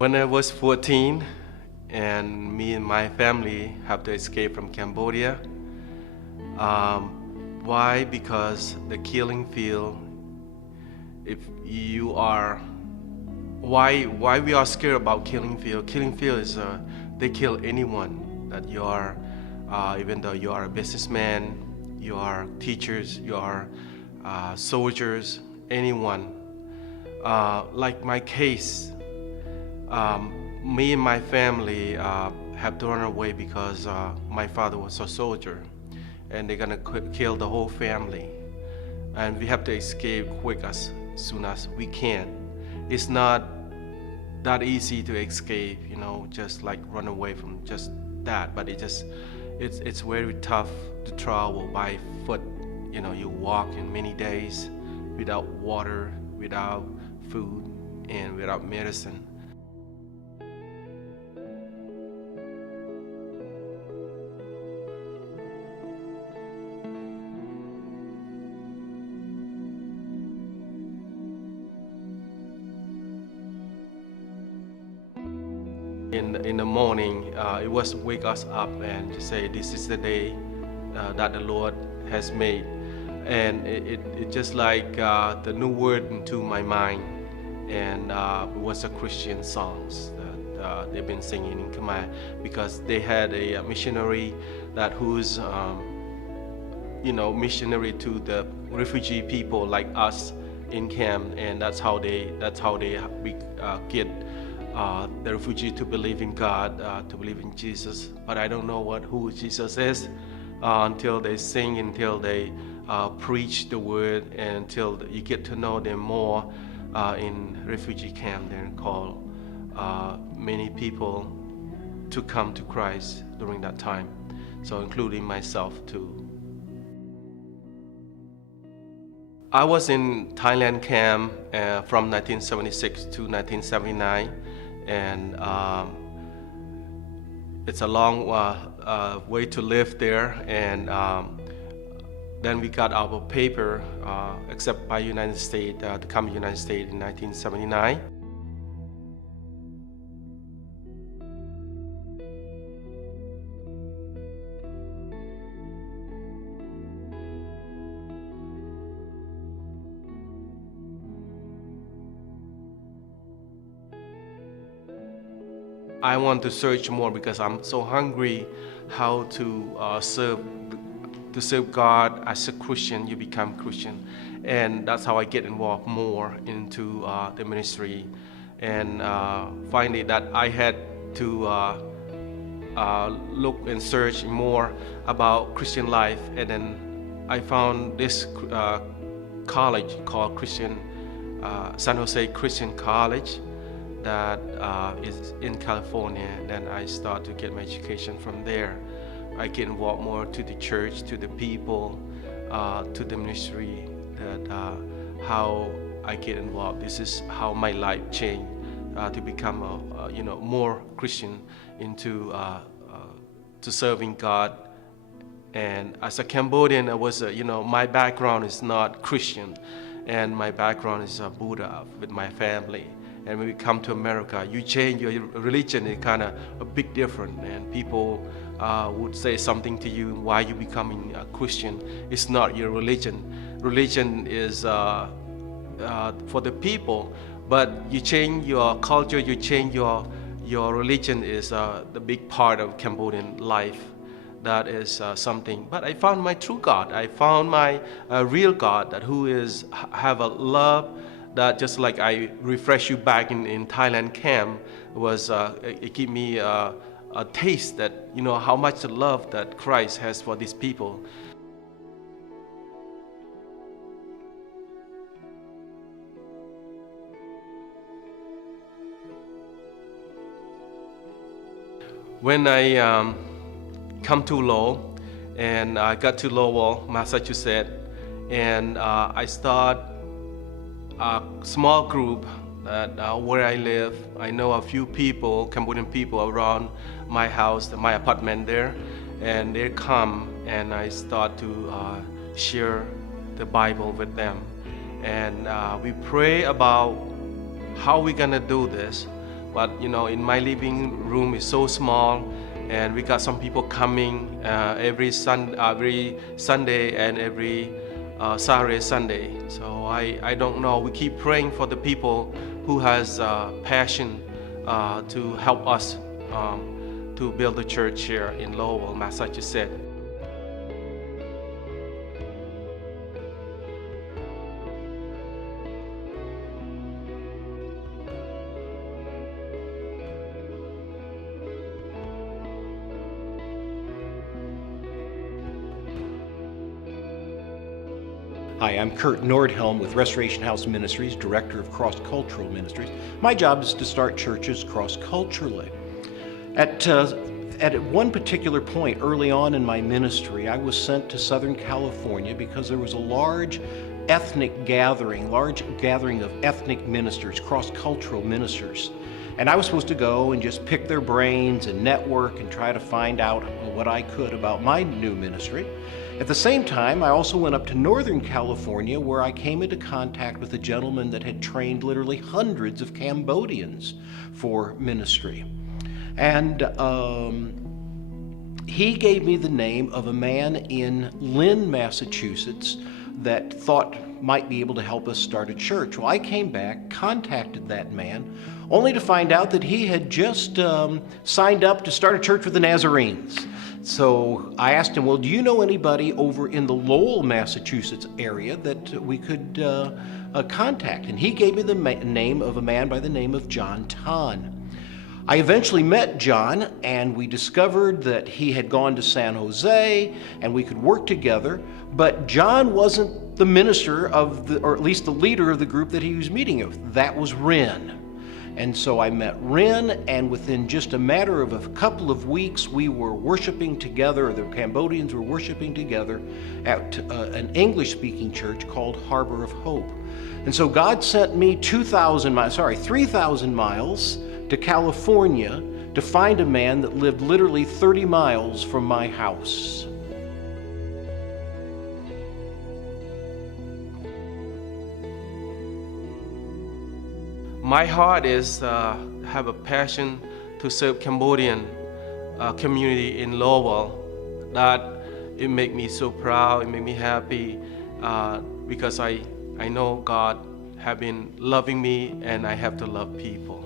When I was 14 and me and my family have to escape from Cambodia, why? Because the killing field, if you are, why we are scared about killing field? Killing field is, they kill anyone that you are, even though you are a businessman, you are teachers, you are soldiers, anyone. Like my case, me and my family have to run away because my father was a soldier, and they're gonna kill the whole family, and we have to escape quick as soon as we can. It's not that easy to escape, just like run away from just that, but it's very tough to travel by foot. You walk in many days without water, without food, and without medicine. In the morning, it was wake us up and to say this is the day that the Lord has made, and it just like the new word into my mind, and it was a Christian songs that they've been singing in Khmer, because they had a missionary that who's missionary to the refugee people like us in camp, and that's how they get the refugee to believe in God, to believe in Jesus. But I don't know who Jesus is until they sing, until they preach the word, and until you get to know them more in refugee camp. They're called many people to come to Christ during that time, so including myself too. I was in Thailand camp from 1976 to 1979, and it's a long way to live there. And then we got our paper, accepted by United States to come to United States in 1979. I want to search more because I'm so hungry how to serve God as a Christian. You become Christian, and that's how I get involved more into the ministry. And finally, that I had to look and search more about Christian life, and then I found this college called San Jose Christian College that is in California. Then I start to get my education from there. I get involved more to the church, to the people, to the ministry. That how I get involved. This is how my life changed to become a more Christian into to serving God. And as a Cambodian, I was my background is not Christian, and my background is Buddha with my family. And when we come to America, you change your religion, it's kind of a big difference. And people would say something to you, why you becoming a Christian? It's not your religion. Religion is for the people, but you change your culture, you change your religion is the big part of Cambodian life. That is something. But I found my true God. I found my real God, that who is have a love. That just like I refresh you back in Thailand camp was it gave me a taste that how much love that Christ has for these people. When I come to Lowell, and I got to Lowell, Massachusetts, and I start a small group that where I live. I know a few people, Cambodian people around my house, my apartment there, and they come and I start to share the Bible with them. And we pray about how we're gonna do this. but in my living room is so small, and we got some people coming every Sunday and every Saturday, Sunday. So I don't know. We keep praying for the people who has passion to help us to build a church here in Lowell, Massachusetts. Hi, I'm Kurt Nordhelm with Restoration House Ministries, Director of Cross-Cultural Ministries. My job is to start churches cross-culturally. At one particular point early on in my ministry, I was sent to Southern California because there was a large gathering of ethnic ministers, cross-cultural ministers. And I was supposed to go and just pick their brains and network and try to find out what I could about my new ministry. At the same time, I also went up to Northern California, where I came into contact with a gentleman that had trained literally hundreds of Cambodians for ministry. And he gave me the name of a man in Lynn, Massachusetts, that thought might be able to help us start a church. Well, I came back, contacted that man, only to find out that he had just signed up to start a church with the Nazarenes. So I asked him, well, do you know anybody over in the Lowell, Massachusetts area that we could contact? And he gave me the name of a man by the name of John Tan. I eventually met John, and we discovered that he had gone to San Jose and we could work together, but John wasn't the minister or at least the leader of the group that he was meeting with. That was Rinn. And so I met Rinn, and within just a matter of a couple of weeks, we were worshiping together, or the Cambodians were worshiping together at an English-speaking church called Harbor of Hope. And so God sent me 3,000 miles to California to find a man that lived literally 30 miles from my house. My heart is have a passion to serve Cambodian community in Lowell. That it make me so proud, it make me happy because I know God have been loving me, and I have to love people.